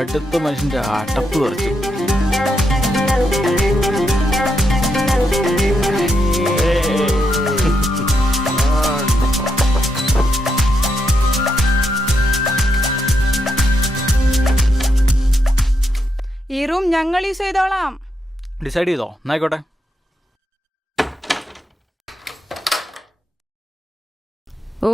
അടുത്ത മനുഷ്യന്റെ അടപ്പ് കുറച്ചു. ഈ റൂം ഞങ്ങൾ യൂസ് ചെയ്തോളാം. ഡിസൈഡ് ചെയ്തോ? എന്നായിക്കോട്ടെ. ഓ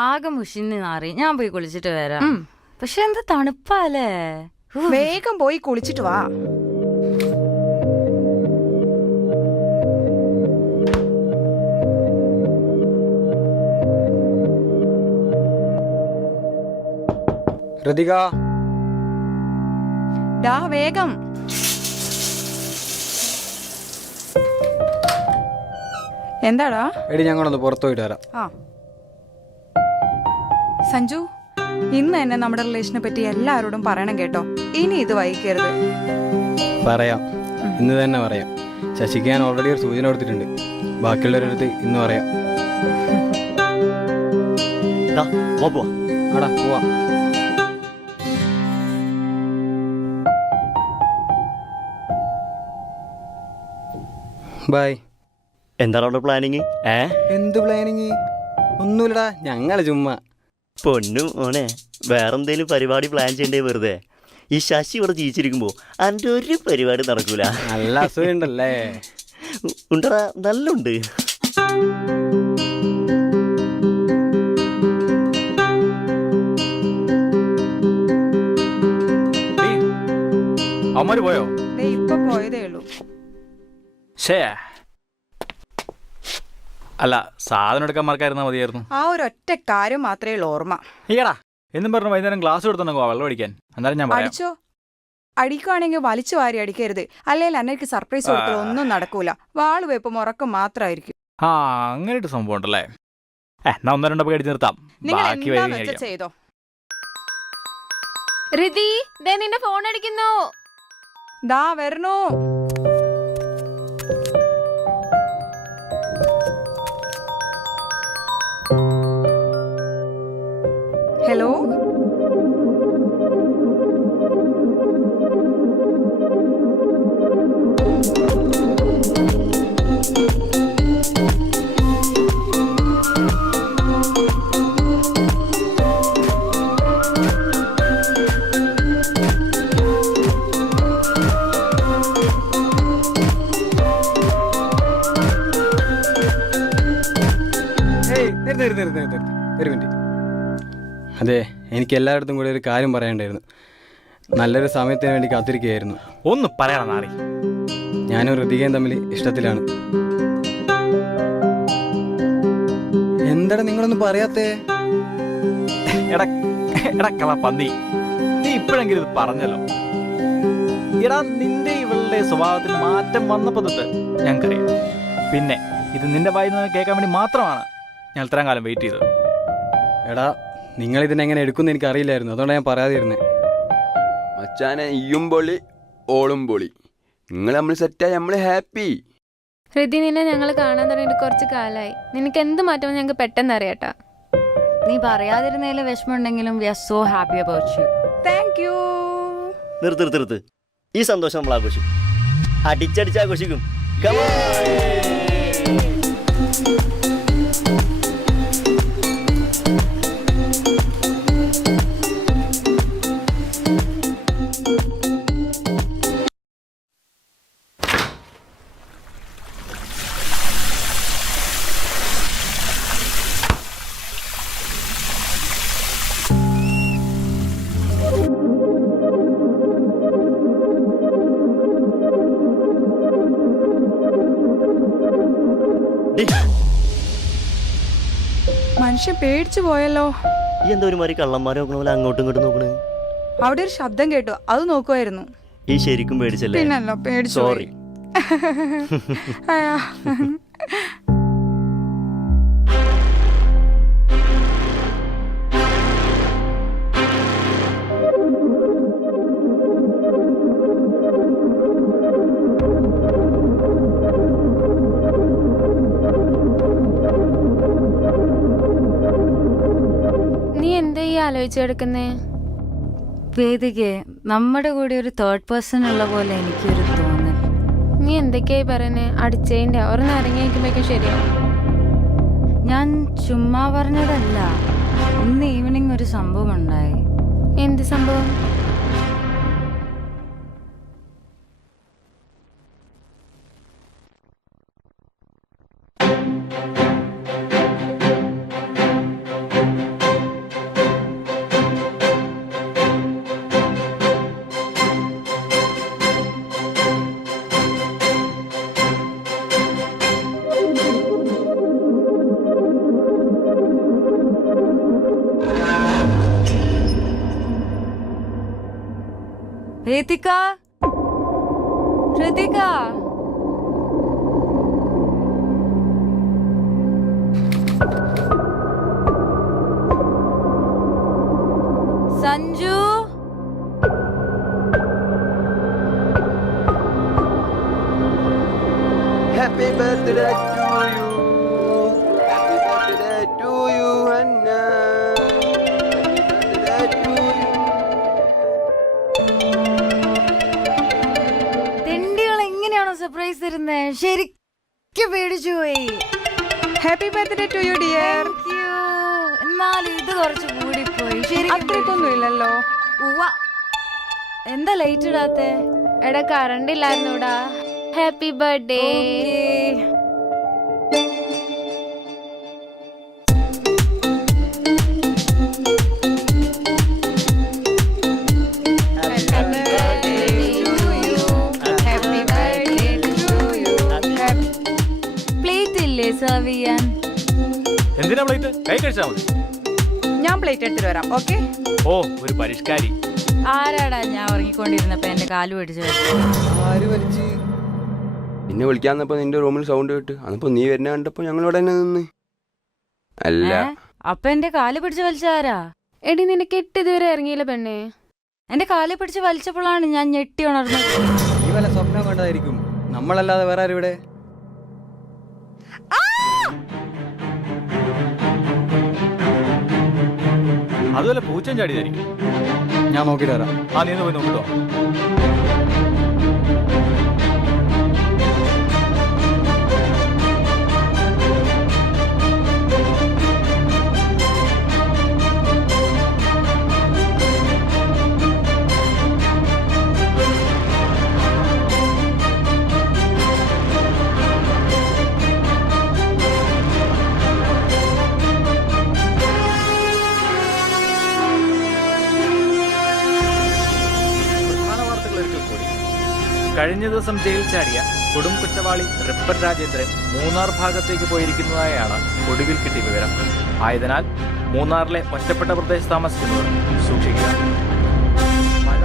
ആകെ മുഷിന്ന് നാറി. ഞാൻ പോയി കുളിച്ചിട്ട് വരാം. പക്ഷെ എന്താ തണുപ്പല്ലേ. വേഗം പോയി കുളിച്ചിട്ട് വാ. ഋതിക, ഡാ വേഗം. എന്താടാ? എടി ഞങ്ങളൊന്ന് പുറത്തു പോയിട്ട് വരാം. ആ സഞ്ജു, ഇന്ന് തന്നെ നമ്മുടെ റിലേഷനെ പറ്റി എല്ലാവരോടും പറയണം കേട്ടോ. ഇനി ഇത് വൈകരുത്. പറയാം, ഇന്ന് തന്നെ പറയാം. ശശിക്ക് ഞാൻ ഓൾറെഡി ഒരു സൂചന കൊടുത്തിട്ടുണ്ട്. ബാക്കിയുള്ളവരടുത്ത് ഇന്ന് പറയാം. ആടാ പോവാ. ബൈ. എന്താണ് അവിടെ പ്ലാനിങ്? എന്ത് പ്ലാനിങ്? ഒന്നുമില്ലടാ, ഞങ്ങള് ചുമ്മാ. പൊന്നു മോനെ, വേറെന്തേലും പരിപാടി പ്ലാൻ ചെയ്യണ്ടേ വെറുതെ? ഈ ശശി ഇവിടെ ജീവിച്ചിരിക്കുമ്പോ എൻ്റെ ഒരു പരിപാടി നടക്കൂല. നല്ല അസുഖമുണ്ടല്ലേ? ഉണ്ടടാ, നല്ലുണ്ട്. അവന്മാര് പോയോ? ഇപ്പൊ പോയതേ ഉള്ളൂ. ശേ, അല്ല, സാധനം എടുക്കാൻ മറക്കായിരുന്നാ മതിയായിരുന്നു. ആ ഒരു ഒറ്റ കാര്യം മാത്രമേ ഉള്ളൂ ഓർമ്മ. ഈടാ എന്നും പറഞ്ഞു വൈകുന്നേരം ഗ്ലാസ് കൊടുത്തുണ്ടോ വെള്ളം അടിക്കാൻ? എന്നാലും ഞാൻ പറയാം. അടിച്ചോ? അടിക്കുവാണെങ്കിൽ വലിച്ചു വാരി അടിക്കരുത്. അല്ലെങ്കിൽ അന്നേക്ക് സർപ്രൈസ് കൊടുക്കൽ ഒന്നും നടക്കൂല. വാള് വെപ്പ് മുറക്കം മാത്രമായിരിക്കും. ആ, അങ്ങനെ ഒരു സംഭവം ഉണ്ടല്ലേ. എന്നാ ഒന്നോ രണ്ടോ അടിച്ച് നിർത്താം. നിങ്ങൾ ബാക്കി എന്താന്ന് വെച്ചാ ചെയ്തോ. റിതി, ദേ നിന്റെ ഫോൺ അടിക്കുന്നു. ദാ വരണു. ഹലോ, ഒരു മിനിറ്റ്. അതെ, എനിക്ക് എല്ലായിടത്തും കൂടി ഒരു കാര്യം പറയണ്ടായിരുന്നു. നല്ലൊരു സമയത്തിന് വേണ്ടി കാത്തിരിക്കുകയായിരുന്നു. ഒന്ന് പറയാൻ നാറി. ഞാനും ഋതികയും തമ്മിൽ ഇഷ്ടത്തിലാണ്. എന്താണ് നിങ്ങളൊന്നും പറയാത്തേ? എടാ പന്തി, നീ ഇപ്പോഴെങ്കിലും ഇത് പറഞ്ഞല്ലോ. എടാ, നിന്റെ ഇവളുടെ സ്വഭാവത്തിൽ മാറ്റം വന്നപ്പോ തൊട്ട് ഞങ്ങൾക്കറിയാം. പിന്നെ ഇത് നിന്റെ വായിൽ നിന്ന് കേൾക്കാൻ വേണ്ടി മാത്രമാണ് ഞാൻ ഇത്രയും കാലം വെയിറ്റ് ചെയ്തത്. എടാ, നിങ്ങൾ ഇതിനെങ്ങനെ എടുക്കുമെന്ന് എനിക്ക് അറിയില്ലായിരുന്നു. അതുകൊണ്ടാണ് ഞാൻ പറയാതിരുന്നേ. മച്ചാനെ, ഈയും പൊളി ഓളും പൊളി. നിങ്ങൾ നമ്മൾ സെറ്റായി, നമ്മൾ ഹാപ്പി. ഹൃതി, നിന്നെ ഞങ്ങൾ കാണാൻ തുടങ്ങിയിട്ട് കുറച്ച് കാലമായി. നിനക്ക് എന്ത് മാറ്റം ഞങ്ങൾക്ക് പെട്ടെന്ന് അറിയാട്ടാ. നീ പറയാതിരുന്നതിൽ വിഷമമുണ്ടെങ്കിലും we are so happy about you. Thank you. നിർത്ത്. ഈ സന്തോഷം നമ്മൾ ആഘോഷിക്കും. അടിച്ചടിച്ച് ആഘോഷിക്കും. മനുഷ്യൻ പേടിച്ചു പോയല്ലോ. ഈ എന്താ ഒരു മാതിരി കള്ളന്മാരെ നോക്കണ പോലെ അങ്ങോട്ടും ഇങ്ങോട്ടും നോക്കണേ? അവിടെ ഒരു ശബ്ദം കേട്ടു, അത് നോക്കുമായിരുന്നു. ഈ ശരിക്കും പേടിച്ചല്ലേ? പിന്നല്ലോ, പേടിച്ചു. സോറി. എന്താ ഈ ആലോചിച്ച് കിടക്കുന്നേ? വേദികെ, നമ്മുടെ കൂടെ ഒരു തേർഡ് പേഴ്സൺ ഉള്ള പോലെ എനിക്കൊരു തോന്നൽ. നീ എന്തൊക്കെയായി പറയുന്നേ? അടിച്ചതിന്റെ ഒരെണ്ണം ഇറങ്ങി വയ്ക്കുമ്പോഴേക്കും ശരിയാവും. ഞാൻ ചുമ്മാ പറഞ്ഞതല്ല. ഇന്ന് ഈവനിങ് ഒരു സംഭവം ഉണ്ടായി. എന്ത് സംഭവം? Ritika, Ritika, Sanju, happy birthday to you, happy birthday to you Hanna, happy birthday to you. തെണ്ടികൾ എങ്ങനെയാണോ സർപ്രൈസ് തരുന്നേ? ശരിക്കും പേടിച്ചു പോയി. Happy birthday to you dear. എന്നാലും ഇത് കുറച്ച് കൂടിപ്പോയി. അത്രയ്ക്കൊന്നും ഇല്ലല്ലോ. ഉവ്വ. എന്താ ലൈറ്റ് ഇടാത്തെ? എടാ കറണ്ട് ഇല്ലായിരുന്നൂടാ. Happy birthday. പ്ലേറ്റ് ഇല്ലേ സെർവ് ചെയ്യാൻ? എന്തിനാ പ്ലേറ്റ്? കൈ കഴിച്ചാൽ മതി. ഞാൻ പ്ലേറ്റ് എടുത്തിട്ട് വരാം. ഓക്കെ. ഓ, ഒരു പരിഷ്കാരി. ആരാടാ ഞാൻ ഉറങ്ങിക്കൊണ്ടിരുന്നപ്പോ എന്റെ കാല് പിടിച്ചു? ആര് വലിച്ച്? നിന്നെ വിളിക്കാന്നപ്പോ നിന്റെ റൂമിൽ സൗണ്ട് കേട്ട് അന്നപ്പോ നീ വരുന്ന കണ്ടപ്പോ ഞങ്ങളോട് തന്നെ നിന്ന്. അല്ല, അപ്പൊ എന്റെ കാല് പിടിച്ച് വലിച്ചാരാ? എടി നിനക്ക് ഇതുവരെ ഇറങ്ങിയില്ല പെണ്ണേ. എന്റെ കാല് പിടിച്ച് വലിച്ചപ്പോഴാണ് ഞാൻ ഞെട്ടി ഉണർന്നത്. നീ വല്ല സ്വപ്നം കണ്ടതായിരിക്കും. നമ്മളല്ലാതെ വേറെ ആരും ഇവിടെ? അതുപോലെ പൂച്ചൻ ചാടിയതായിരിക്കും. ഞാൻ നോക്കിയിട്ട് വരാം. ആ, നീ ഒന്ന് പോയി നോക്കിട്ടോ. കഴിഞ്ഞ ദിവസം ജയിൽ ചാടിയ കൊടും കുറ്റവാളി റിപ്പർ രാജേന്ദ്രൻ മൂന്നാർ ഭാഗത്തേക്ക് പോയിരിക്കുന്നതായാണ് ഒടുവിൽ കിട്ടിയ വിവരം. ആയതിനാൽ മൂന്നാറിലെ ഒറ്റപ്പെട്ട പ്രദേശത്ത് താമസിക്കുന്നവർ സൂക്ഷിക്കുക. മഴ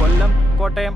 കൊല്ലം, കോട്ടയം,